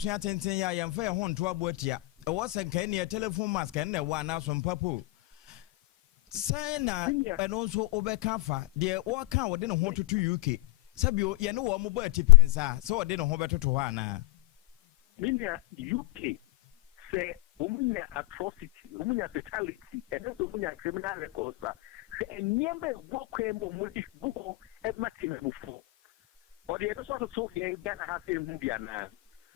Tenten ya yamfa ya ho nto abotia. E wo senka ne telephone mask na wa na Sompa po. Sai na eno nso obeka fa de wo ka wo de ne ho toto UK. Sabio ye ne wo mo ba tipensa so wo de ne ho betoto ho ana. Minya UK say umunya atrocity, umunya fatality, and also umunya criminal records. And never walk him or multi book at maximum for. Or the other sort of so here, Ghana has a movie now.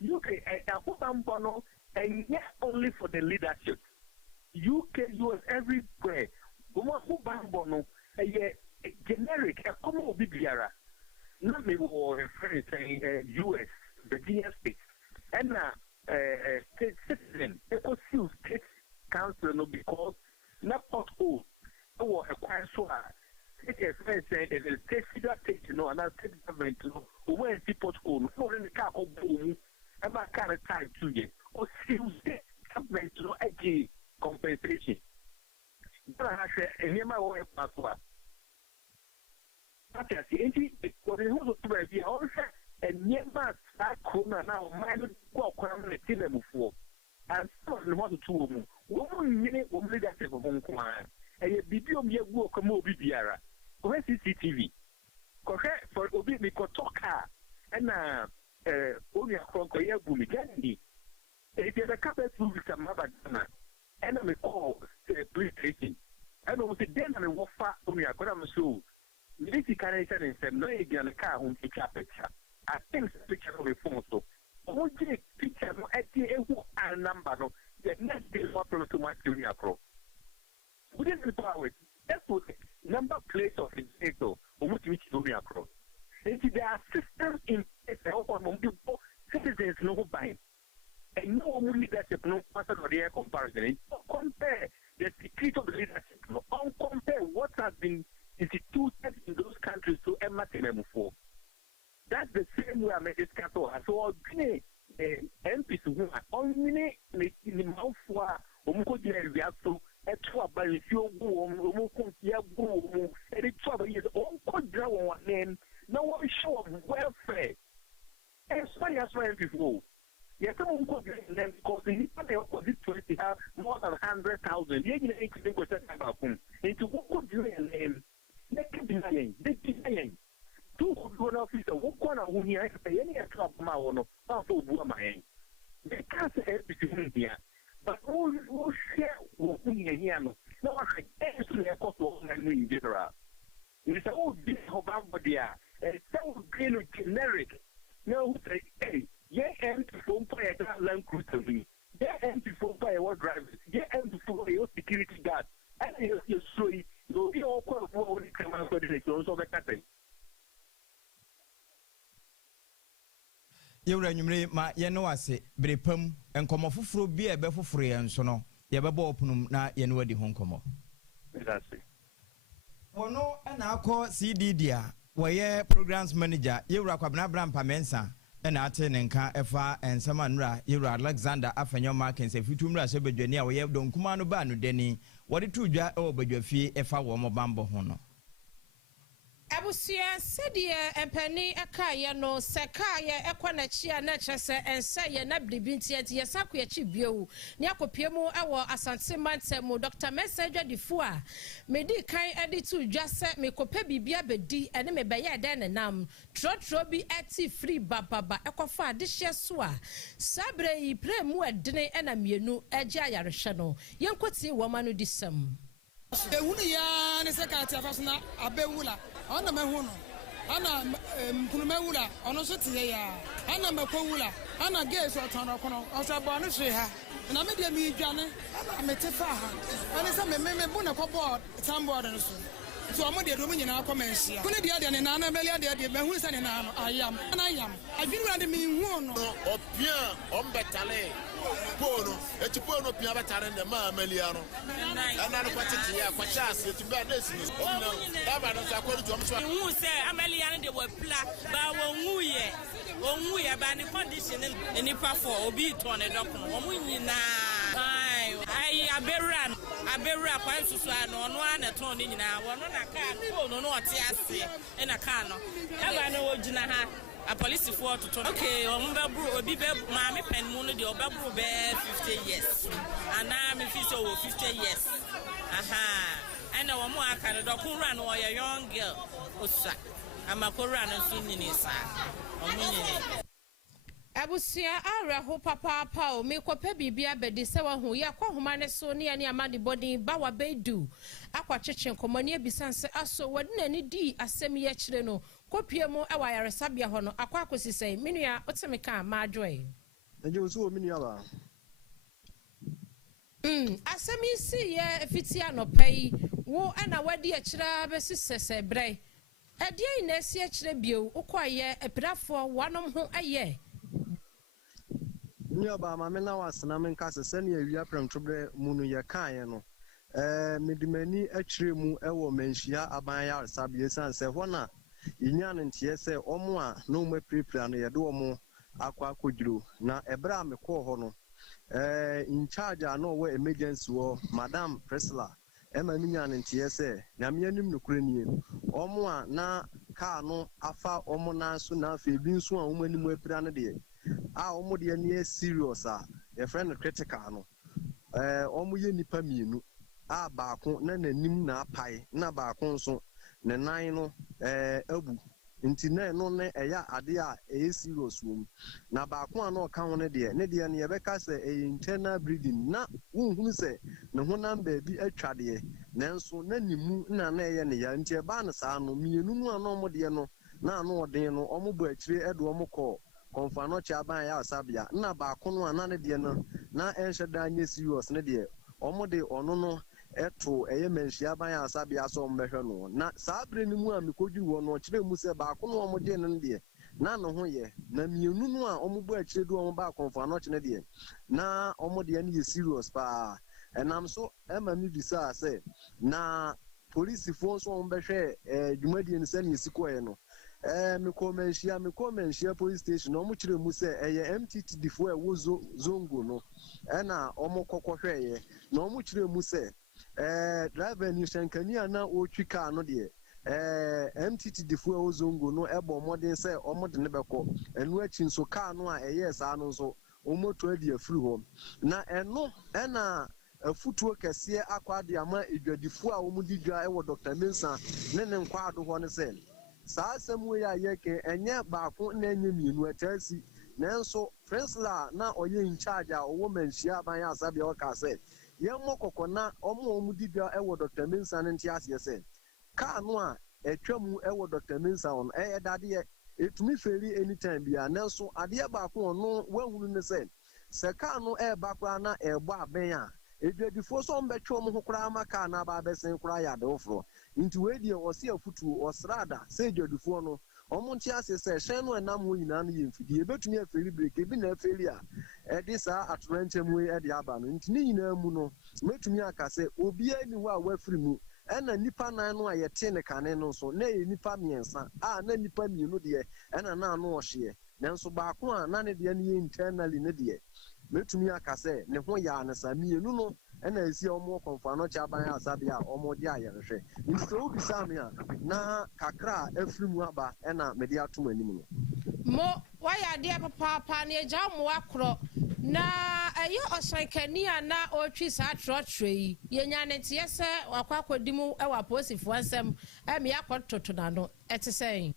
UK and Bono, and yet only for the leadership. UK, US everywhere. Who Bono, a generic, a common Bibiara. Not me or referring saying US, Virginia State. And state citizen, ECOSIL State Council, no, because not pothole or a quiet so it is saying that the state federal state, and our state government, when people own, or in the car of boom, and my kind of time to you, or still state government, a compensation. But I said, and near my way, Pasua. But as the entity, for the whole of the also. And yet, that corner now, my go around the team before. And some of them want to two 1 minute, 1 minute after home client. And yet, BBM, you walk a more BBR. Where's CCTV? Correct for Obi Mikotoka and only a Croncoya Bumigani. If you have a couple of weeks, I'm Mabadana, and I'm a call the police station. And I was a den and a walk far only a Kodam show. This is kind of saying, no, you're going to car home to picture. I think the picture of a phone so. Only picture no at the number no. The next day what to my junior pro. We didn't power it. That's what number plate of the vehicle almost which junior pro. And there are systems in place on people citizens no buying. And no one leadership no person or their comparison. Compare the secret of the leadership no. Compare what has been instituted in those countries to MTM for. That's the same way I made this cattle. So, MPs who are only in the mouth for Omuko a trouble if you go, and it's trouble is all could draw one name, no one show of welfare. And so, as well before. Yes, someone could them because the opposite 20 have more than 100,000. You ain't going to about them. Into what could you name? They can be saying. Two good officer, what corner who here any club Maono, not for Woman. They can't say between here, but all share what we are here. No, I can't a couple of in general. It's all this about there, and so green generic. No, say, hey, yeah, empty phone fire land cruiser me. Yeah, empty phone fire what drivers. Yeah, empty phone your security guard. And you're sorry, you'll be all quite for the criminal federation, so that thing. Yewra nwumre ma ye no ase brepam enkomo foforo bi e be foforo ye nso no ye be bo opunum na ye no wadi ho nkomo exactly wono na akọ CDD a woye programs manager Yewra Kwabena Mensah na ate ne nka efa ensama nura Yewra Alexander Afenyo Markins efitumra so bedwani a woye donkuma no ba no deni wode tudwa e obadwafie efa wo mo bambo ho no Abusia sedie empani akaye no sekaye ekwanachia na chese ensaye na blibinti enti yesako ye chibio ni akopiemu ewo asante mantemu Dr. Mensah dwadifu a medi kan edi tu dwase mekope bibia bedi ene mebeye de ne nam trotro bi eti free bababa ekofa adehye so a sabre yi premu edene ena mienu eje ayarehwe no yenkoti wo manu disam ehunu ya ne sekati afasuna abewula ana mehuno ana mkunumewula ono so tie ya ana makowula ana geso tono kono osabo no hwe ha na me de mi dwane ana metefa ha ana se me bu na kobo tamboard no so mo de do mu nyina akọmensia kuni de ne na na melia de mehu se ne na no ayam ana yam adwinu ade mi hu no opia ombetale pono etipono pia batare ne ma melia no ana no kwatete ya kwachase etuba na sini no baba no sa kwori jom so hu se amelia no de wapla ba wonwu ye ba ne condition ni pa for obi to ne dokun wo nyina ai abewura kwa nsusu ano no ana to ne nyina wono na ka no no ote ase na ka no eba no wogina ha a police for to okay ombabru obi be maame pen mu no de obabru be 50 years ana me fi so 50 years aha ana wo mu aka no dokura no oye young girl osa amakora no so nyini sa omunyini abusia araho papa o me kopa bibia bedi se wa hu ya kwa homa ne so ne ani amade body ba wa bedu akwa chechen komani abisanse aso wadina ni di asem ye kire no kopie mu e wa yaresabia ho no akwa akosisei menua otemeka ma adwoe eje so menua ba asem isi ye fiti anopai wo ana wadi a kire besisese bre edie na esi a kire bio ukwaye epirafo wanom ho aye Nya ba ma me na wasena me nka se ne awia premtobre mu no ye kan no medimani akire mu ewo manhia aban ya resabie sanse ho na inya ne ntie se omo a no mu prepare no ye de omo akwa kodwiro na ebra me ko ho no in charge no we emergency wo madam Priscilla ema mi nya ne ntie se na me anim no kuranie omo a na car no afa omo na so na afa bi nso a omo anim apira no de omo de ne serious a your friend critical no omo ye nipa mienu baako na nanim na apai na baako nso ne nan no abu nti na no ne eya ade a serious wom na baako a no ka ho ne de ne ye beka se internal bleeding na unhunu se ne honam ba bi atwa de nanso na nimu na na ye ne ya nti ba na saa no mienu no ano mo de no na ano odin no omo bo akire edo omo ko konfano chaban ya sabia na baako no anane de no na enhyeda anye serious ne de omo de ono no eto eye menhia ban ya sabia so mbehwe no na sabre ni mu a mekodwi wo no kire mu se baako no omo de no de na no ho ye na mienu no a omo bo akire do omo ba konfano chene de na omo de ne serious pa enam so ema mi bisa se na police fo so omo behwe dwumadi ni se ne sikoye no me komenshia police station omo kire mu se eye MTT difo e wo zongo no na omo kokohwe ye na omo kire mu se driver ni shankani ana o twika no de MTT difo e wo zongo no ebo modern se omo de ne beko enu achi nso car no a eye sa no so omo to adi afiri ho na eno na afutuo kese akwade ama edwadifo a omo didwa e wo Dr. Mensah ne nkwado ho ne se saa samu ya yeke enye baako na enye mienu atasi nanso Priscilla na oye in charge a owo manhia ban ya asabia o ka se ye mokoko na omo didwa ewo Dr. Mensah ne ntia se se ka no a etwamu ewo Dr. Mensah on dade etumi feri anytime bia nanso ade baako ono wahunu ne se ka no bakwa na egbo aben a edwadifo so mbetwe omo hokora maka na ba besen kora ya de ofro nti we die osi afutu osrada se edwadifo no omo nti ase se hyen no enam ho nyina no yemfidi ebetumi aferi break ebi na aferi a edi sa atoranchem we edi aba no nti ni nyina mu no metumi aka se obi ani ho a wafiri mu ena nipa nan no a yete ne kane no so na ye nipa miensa na nipa mienu de ena na no ohye nanso baako a na ne de ne internally ne de metumi aka se ne ho ya anasa mienu no ena esi omo konfano chaban asabia omo de ayerehwe nti so obi same a na kakra afiri mu aba ena mede atom anim no mo waya de papa ne eja mo akro na ayo osankani na otwi sa trotwe yenya ne tie se wakwakwadimu e wa posifo ansem me yakototo na no etesen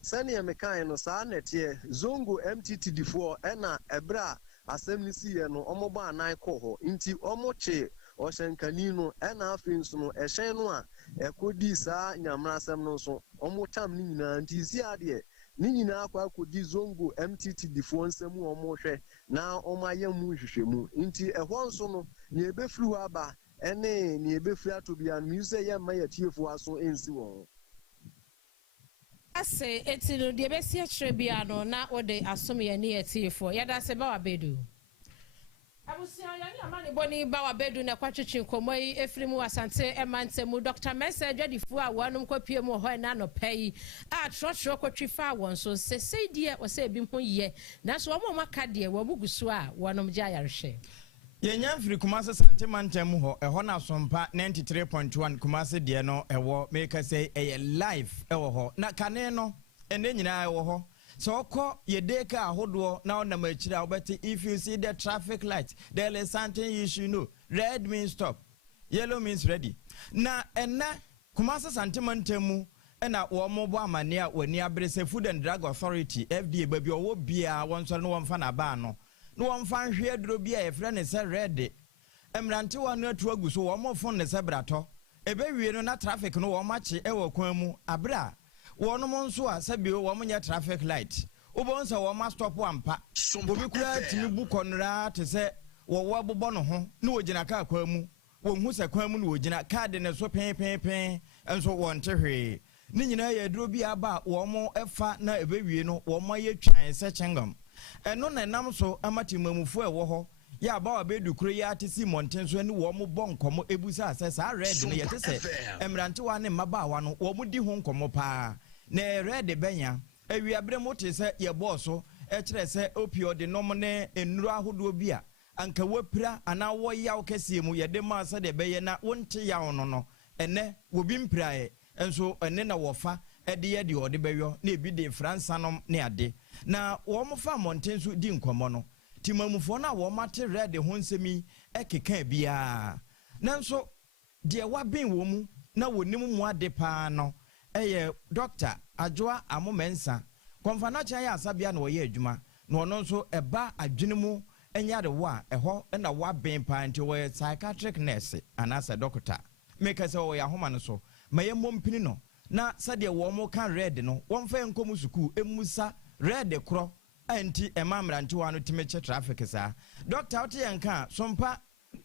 sani emekan no sa na tie zongo MTT D4 ena ebra asem si ye no omo ba anan ko ho nti omo che oshankani no ena afi nso no ehyen no a ekodi saa nyamra asem no so omo tam ni nyina nti si ade ni nyina akwa akodi zongo MTT D4 nsem omo hwe na omo ayemu hwehwemu nti ehwo nso no ne ebefiri ho aba ene ne ebefiri atobia no yuse ye ma yatiefo aso ensi won ase etino de besi akire bia no na ode asom ye ne yatiefo yada se ba wabedu abusia ya ni amani boni ba wabedu na kwatwetwe komoi efrimu asante emantemu Dr. Mensah dwadifo a wanum kopie mu ho na no pai a trotro kotwifa won so sesei o se bi ho ye na so omo maka de wo bugusu a wanum gya yarehwe yenya mfiri Kumase sante mantem ho eho na Sompa 93.1 Kumase de no ewo make say live ewo ho na kane no ene nyina ewo ho So call your deka hodwo now na machira obeti if you see the traffic light there is something you should know. Red means stop, yellow means ready. Na ena kumasa santimantemu ena womobo amania wani abrese Food and Drug Authority FDA baby owo bia wonso no wonfa na ba no no wonfa hwe duro bia e frɛ ne se red emrante wanu atu aguso wo mo fon ne se brato ebe wie no na traffic no wo mache e wo kwan mu abra wono mo nso a sabio wo mo nya traffic light ubonsa wo ma stop ampa obi kura timi bu konra te se wo wo bobɔ no ho na wo gina ka kwan mu wo hu se kwan mu na wo gina card ne so pen enso wo nte hwe ni nyina ye duro bi aba wo mo efa na ebe wie no wo mo ye twan se chengam eno na nam so amatimamufu e wo ho ya ba wa bedu kuro ya atisi monten so ani wo mo bonkomo ebusa asesa red no yete se emrante wa ne mabaawa no wo mo di ho nkomo pa na red benya awi abremo te se ye boso e kire se opio de nom ne enuru ahodo bi a anka wapira ana wo yaw kese mu ye de ma se de beye na wonte yaw no ene wo bi mprae enso ene na wofa ede ye de ode beyo na ebi de fransanom ne ade na wo mo fa monten so di nkomo no timamufo na wo mate red ho nsemi ekeka bia nanso de wabin wo mu na wonim mu ade pa no eye Dr. Adwoa Amomensa konfana cha ya asabia na wo ye adwuma na ono nso eba adwene mu enya de wo a eho na wabin pa nti wo psychiatric nurse anasa doctor make say wo ya homa no so maye mompini no na sade wo mo kan red no won fa enkomu suku emusa red kro anti emamranti wano timeche traffic sa doctor oti yanka sompa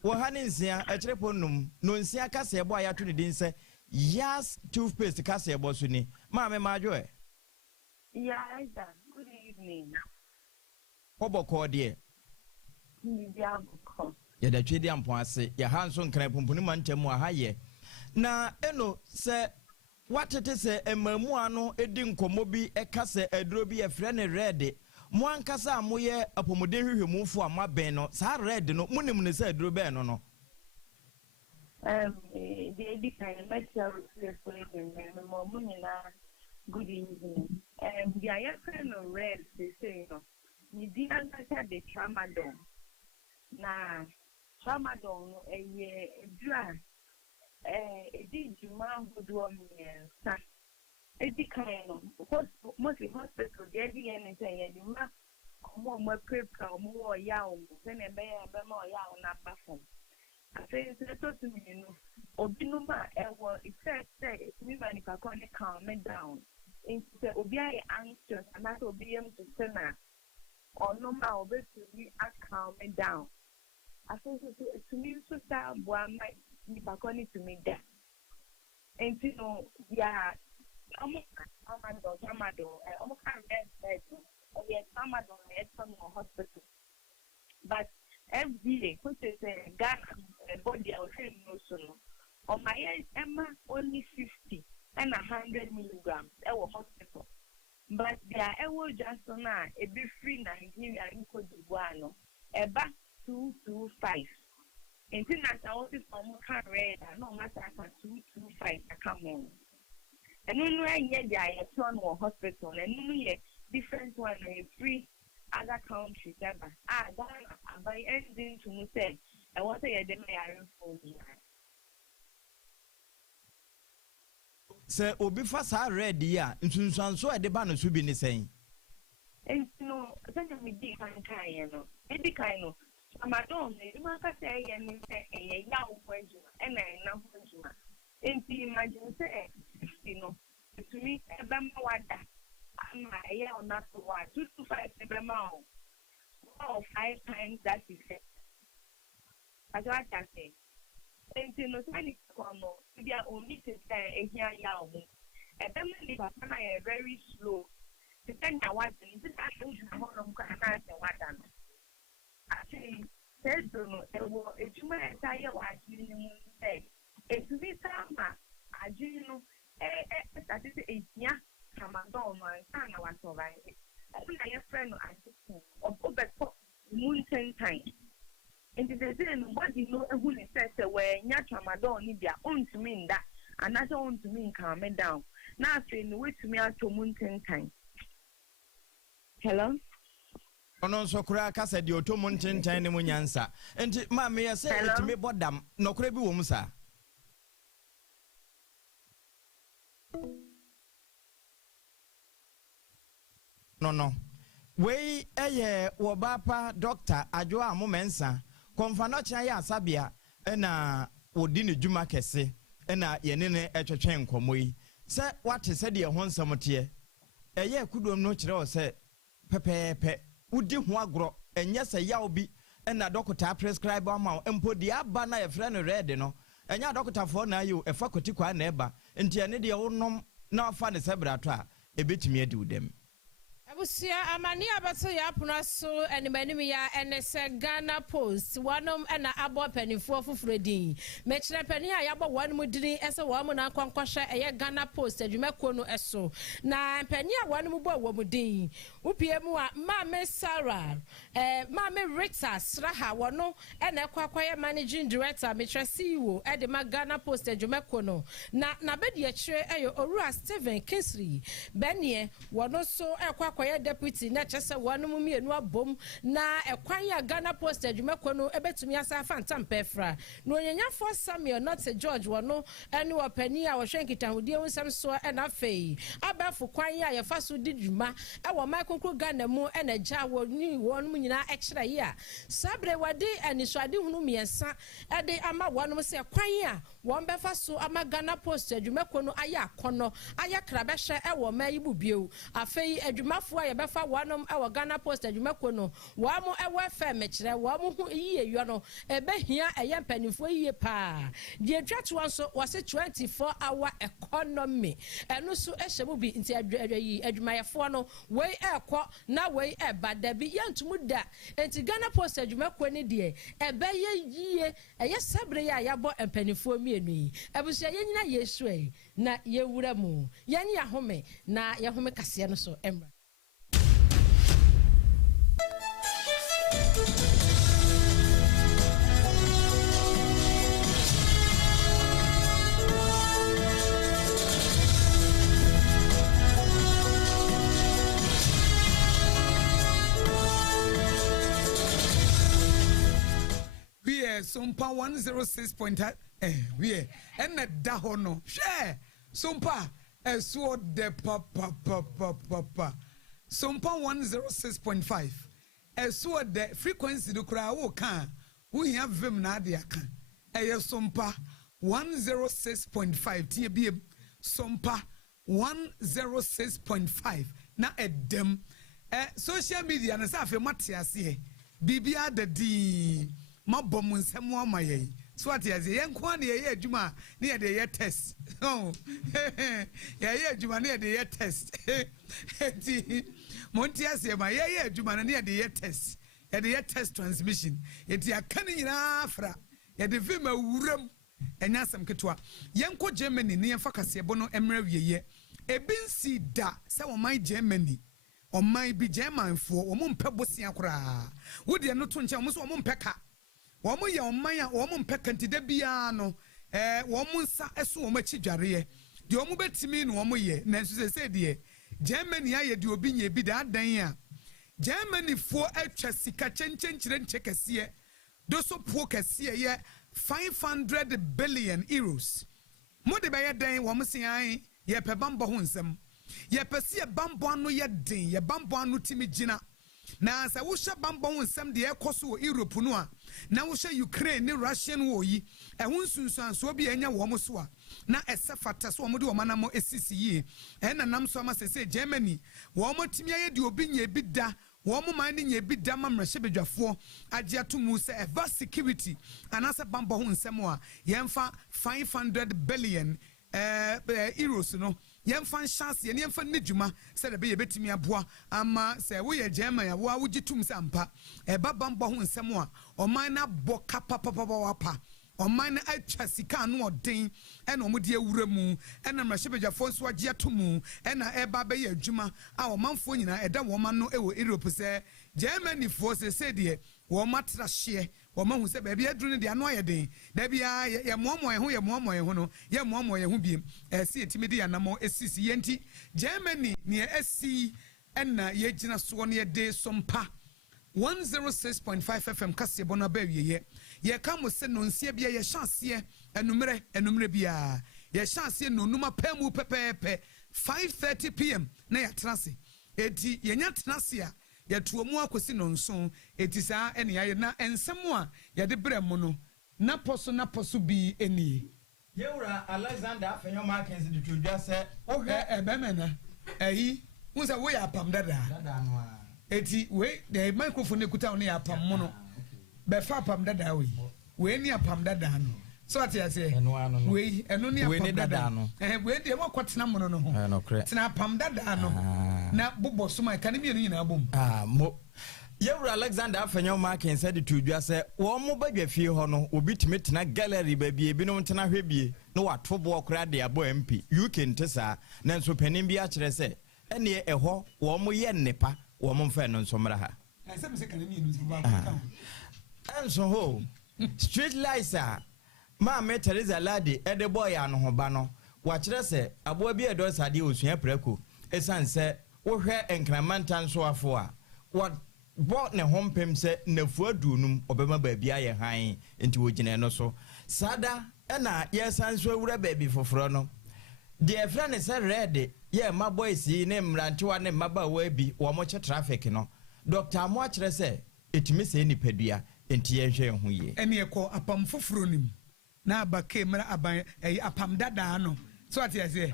wo haninsia ekyereponnum no nsia kase ebo ayato ne din se Yas toothpaste kase ebo so ni ma me majo e yeah good evening oboko de ya da twedi ampo ase ya hanso nkran pompuni mantemu aha ye na eno se watete se emamu ano edi nkomo bi ekase aduro bi efre ne red mo ankasa moye apomode hwehwemufo amaben no sa red no munim ne sa aduro be no no the kind material for the mo munina good evening the ayakran no red they say no ni di ankasa de tramadol na tramadol no dra edi juma godo sa edi kind of mostly hospital there the anything the ma come mo prepare mo ya o se na be ma ya o na perform I say so to me no obinuma ewo effect say me man ka kon calm me down into obi I anxious and that obi am to sena or no ma obi to me calm me down I say so to me so that boy my ni pa kon to me there and you know yeah tramadol almost can't rest yes tramadol at some hospital but every day put it gas body or no so on my Emma only 50 and 100 milligrams at hospital but there I will just now a be free Nigeria in Cote d'Ivoire eba 225 international from can read no matter 225 I come on. And when I get there, one more hospital, and you different one free other countries ever. Ghana, by anything to me say, I want to get them for me. Sir, Obi Fasa read ya, and so at the banner should be saying. And no, send me deep and kind, maybe kind of. Amadon, you might say, and a young question, and I know you. And imagine say, you know, to me, a bamawada. I'm a year not to watch 2 to 5 bamao. Or 5 times that is it. As what I say. And you know, Sani Kono, they are only to say a year young. A family was very slow. Depending on what it is, I don't know how long I can actually says no, it's my entire watch minimum say. It's this time, I do know, that is a year, Tramadol, and I was surviving. I think I have a friend of over mountain time. And the then what you know, who says where Tramadol need their own to mean that, and that's own to mean calming down. Now, saying, wait to me out to mountain time. Hello? Ono nso kura kasa di otomo ntintan ne munyansa. Enti ma me yese etime bodam no kura bi wo mu sa. No. Wei eye wo bapa doctor Adwo Mensah konfa no kyan ya asabia na odi ne dwuma kese na yene ne etwetwen nkomoyi se wate se de ho nsamote eye kudom no kire o se pepepe udi ho agro enye se yawo bi na doctor prescribe ama empodi aba na ye frɛ no red no enya doctor fo na ayo efa koti kwa na eba nti ene de wonom na afa ne sebrato a ebetumi adi udem. Abusia amani abato ya pono so animanimi ya NS Ghana Post wanom na abo panifo fufuro din mechire pani a yabo wanum din ese wamu na kwankwahwe eye Ghana Post adwumako no eso na pani a wanum bo wamu din upie mu a Mame Sarah Mame Rita Sraha wono na ekwakwaya managing director mechire CEO e de Ghana Post adwumako no na bedi a kire eyo Orua Steven Kinsley benie wono so ekwakwaya deputy na chese wanum mienu abom na ekwan ya Ghana Post adwumako no ebetumi asa fantam pefra no onyanyafo Samuel not George wono ene opani a wo hwenkita hodie wonsam so na fei abafo kwan ya yefa so didwuma e wo maikonkro Ghana mu ene ja woni wonum nyina ekira yi a sabre wade aniswade hunu miensa ede ama wonum se kwan ya won befa so ama Ghana Post adwumako no aya akono aya krabehwe e wo mayibu bieu afei adwumafo a yebefa wanom e wo Ghana Post adwumako no wa mo e wo FM kire wa mo hu yiye yo no ebehia eye mpanifo yiye pa die twatwo nso wase 24-hour economy eno so ehyebu bi nti yi adwumayefo no wei ekọ na wei ebada bi yantumu da enti Ghana Post adwumako ni de ebeye yiye eye sabre ya yabo mpanifo mienu yi ebusia yenyina yesu na yewura mu yani yahome na yahome kase no so emra. Sompa 106.8 we and da hono share Sompa so de papa Sompa 106.5 so the frequency do kra wo kan wo hia vim na de aka Sompa 106.5 tie bi Sompa 106.5 na edem social media na sa afi matiase bibia da di mabom nsem amaye so ati aze yenkwa na ye adwuma na ye de ye test oh ye adwuma na ye de ye test eti monti ase ma ye adwuma na ye de ye test ye de ye test transmission eti akane nyina afra ye de film awuram enya asem ketwa yenko Germany ne yenfa kase bono emra wieye ebinsi da se wo man Germany o man bi German fo wo mo mpe bosia kora wo de no to nche wo so wo mo mpeka womu ya omanya womu mpekenti de bia no womu nsa eso womu achidware de womu betimi no womu ye na nso se de Germany aye de obi nye bi da dan a Germany fo atwa sika chenchenchire nchekese do so po kese ye 500 billion euros mo de be ye dan womu se an ye pe bambo ho nsem ye pese ye bambo anu ye den ye bambo anu timi gina na sa wo hye bambo ho nsem de ekoso Europe no a na wo hye Ukraine ne Russian wo yi ehun sunsun so bi anya wo mo so a na esefata so wo de wo manamo esisi yi na nam so ma sese Germany wo mo timi aye de obi nya bi da wo mo man nya bi da ma mrehye bedwafo agye atomu se eva security anasa bambo ho nsem a yemfa 500 billion euros no yemfa chance ye yemfa nedwuma se de be yebetimi aboa ama se wo ye German wo a wogitum se ampa bambo ho nsem a oman na boka papa wapa oman na atwa sika no odin ena omode awura mu ena mrahye so agye atomu ena eba be ye adwuma a omanfo nyina eda wo man no ewo Europe se Germany fo se de wo matra hye wo mahu se ba bia duru ne de ano ayeden da bia ye moamo ye ho no ye moamo ye ho biem si etimi de yanamo esisi yenti Germany ne esi ɛna yɛgyina soɔ no yɛde Sompa 106.5 FM kase bono ba wiye ye ka mo se no nsia bia ye hyaseɛ enumere bia ye hyaseɛ no numa pamu pepepe 5:30 pm na ya trase eti ye nya trase a ye tuomu akosi no nso eti saa ene ya na ensem a ye de brɛ no na poso bi eni yewura Alexander Afenyo Markins de tudwa se ohwe be me na ayi unsa wo ya pam dada no a eti we the microphone ekuta on ya pam mo no be fa pam dada we ni apam dada no so ati ase we eno ni apam dada no we de mo kwotena mo no ho tena apam dada no na bobo so mai kan mi enu nyina bom mo yewura Alexander Afenyo Markins said to dwa se wo mo badwa fie ho no obi timi tena gallery ba bie bi no tena hwebie no wato bo okra de abo MP UK ntesa na nso panin bi a kire se ene eho wo mo ye nepa wo mo mfa no nso mra ha na se me se kan mi enu ba kan enso ho street lights ma me Teresa Ladi ede boy ano ho ba no wa kire se abo bi edo sade osua prako esan se wo hwe enkramanta nso afo a wa bo ne hompem se nafu adunum obema baabi aye han enti wo gine no so sada na yesan so awura baabi foforo no de friend se red ye ma boys ne mrantewa ne mabawa bi wo mo che traffic no doctor mo akire se etimi se nipadua enti ye hwe ho ye ene ekọ apam foforo nim na abake mra aban apam dada no so ati ase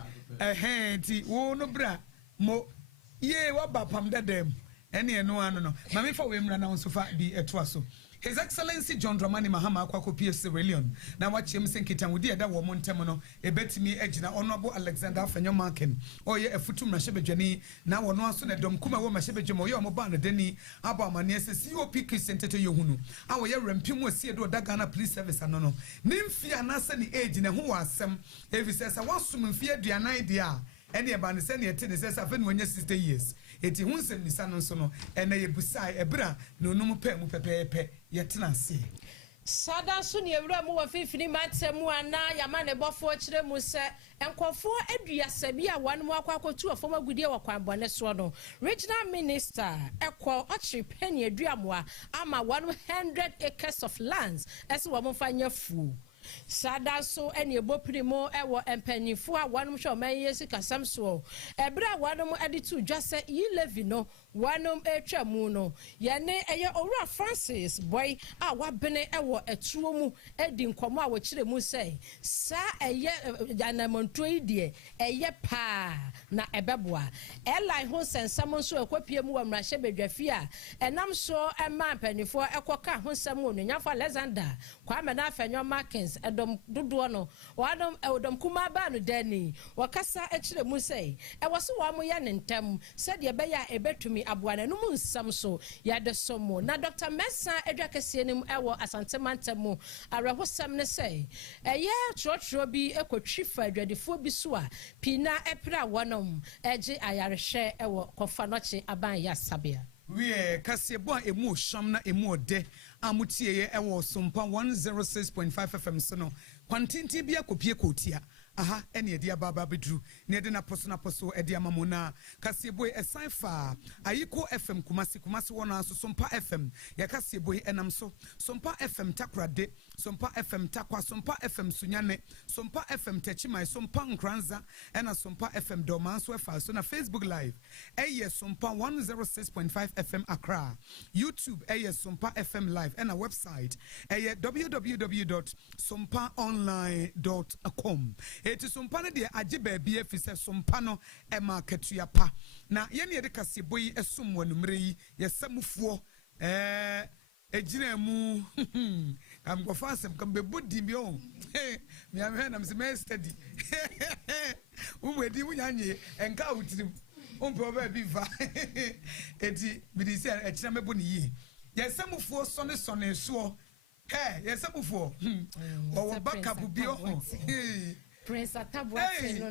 ti wo no bra mo ye wa ba apam dada ene eno ano no mame fa we mra na so fa bi etoa so His Excellency John Dramani Mahama Kwako PS Sierra na wachem senkitan wudi eda wo montem no ebetimi agina Honorable Alexander Afenyo Markin oye efutum na hyebedwani na wono aso na dom kuma wo ma hyebedwemo ye omoba na dani aba amane ese COP Christian Teto Yehunu awo ye rempim asie do Ghana Police Service ano no nimfia na se ni age na ho wasem efisesa wasum mfia aduanan dia ene eba ne se ne ete ne se sa fe no nya 60 years eti hunsem ni sa no so no ene ye busai ebra na onum pa mu pepepe yetena se sada so ne ewura mu wa fifini matemu ana yama ne bofo kire mu se enkofo aduasa bi a wan mu akwakotu afoma gudie wa kwanbone so no regional minister ekwo ochi penny aduamoa ama 100 acres of lands ese wo mo fanya fu sada so ene ebopirimo ewo empanyifo a wanum hwe omanyesi kasam so ebra wanum editu dwase yi levi no wanum etwamu no yene eye owura Francis boy a wabene ewo etuo mu edi nkomo a wokire mu sei sa eye anamonto idie eye pa na ebeboa airline ho sensam so ekopie mu wa mrahye bedwafi a enam so ema empanyifo ekoka ho nsam no nyafo Alexander Kwabena Afenyo Markins edom dodo no wadom edom kuma ba no dani wakasa ekire mu sei ewoso wa mo ya nentem sede be ya ebetumi aboana no mu nsam so ya de somo na Dr. Mensah edwakese nim ewo asantemantemu arehosam ne sei eye trotro bi ekotwi fa adwadefo bi so a pina epra wonom eje ayarehwe ewo kofa noche aban ya sabia we kasebo emu sham na emu ode amutie ye ewo Sompa 106.5 FM so no kwantinti bia kopie kotia aha ene edi ababa bedru ne de na poso edi amamona kasebo esanfa ayiko FM kumasi wona so Sompa FM ya kasebo enam so Sompa FM takrade Sompa FM takwa Sompa FM sunyane Sompa FM techimai Sompa nkranza ena Sompa FM domanso efa so na Facebook live eye Sompa 106.5 FM Accra YouTube eye Sompa FM live ena website eye www.sompaonline.com eti Sompa ne de age baabi afise Sompa no e market ya pa na ye ne de kasebo yi esum wanumre yi yesamufuo ejina mu am go fasem kam be bodi bi on me am he na me se study umwedi munyanye enka utiri umpe oba bi va eti bidisi ejina mebo ne yi yesamufuo sone so yesamufuo o backup bi o Prince Atabwa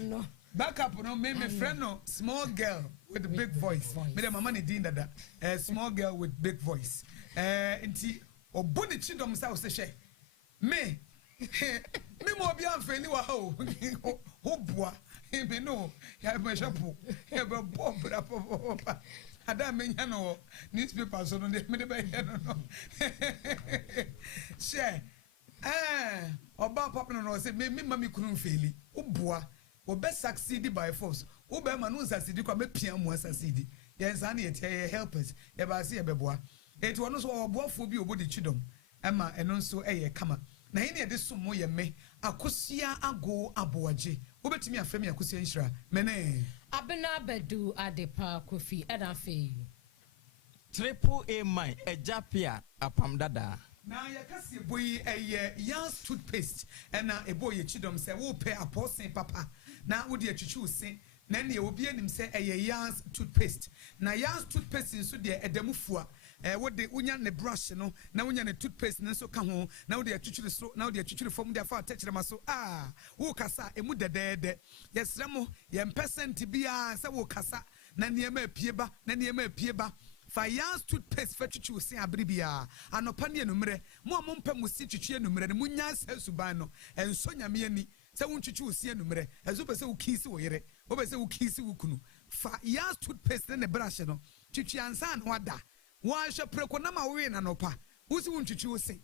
no backup no me friend no small girl with a big voice me dem mama ne din dada small girl with big voice enti obuni chindom sa o se hwe me mo bi amfani wa ho boa me no ya me shapo ya be bomb da papa ada me nya no newspaper so no me de be no share oba papa no say me mami kunu feli oboa wo be succeed by force wo be ma no succeed kwa me pia mo succeed yen sa na ye helpers ye ba se ye beboa eti wono so oboafo bi obodi chidom ema eno nso eye kama na ye ne de somo ye me akosia ago aboaje obetimi afremi akosia nhira mene abena bedu adepa kofi edafe triple A mine ejapia apam dada na yakase boyi eye Yans toothpaste ena eboye chidom se wo pe aposen papa na wo de atwitwi usen na ne obi anim se eye Yans toothpaste na Yans toothpaste nso de edamufua wo de unya ne brush no na unya ne toothpaste nso ka ho na wo de atwitwi so na wo de atwitwi fom de afa atechirema so wo kasa emu dedede yesremo ye percent bia se wo kasa na niema apieba na niema apieba fa Yans toothpaste fa twitwi usen abribia anopa ne enumre mo amompa musi twitwi enumre ne munya sasuban no enso nyame ani se wontwitwi usen enumre ezo pese wo kisi wo yere wo pese wo kisi wo kunu fa Yans toothpaste ne brush no twitwi ansa no wada wa hwe preko na ma we na nopa usi wontwitwi usen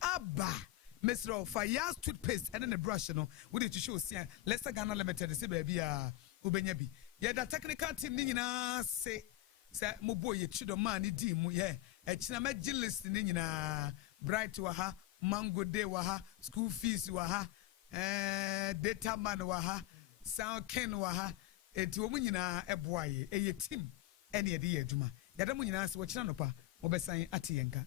aba mesro fa Yans toothpaste and ne brush no wo de twitwi usen Lester Ghana Limited se ba bia obenya bi ye da technical team ni nyina se mo boy chido man di mu ye echina magilist ni nyina bright wa ha mango day wa ha school fees wa ha data man wa ha sound ken wa ha eti wo nyina eboaye eye team ene ye de adwuma yada mu nyina se wo kina nopa mo besan ate yenka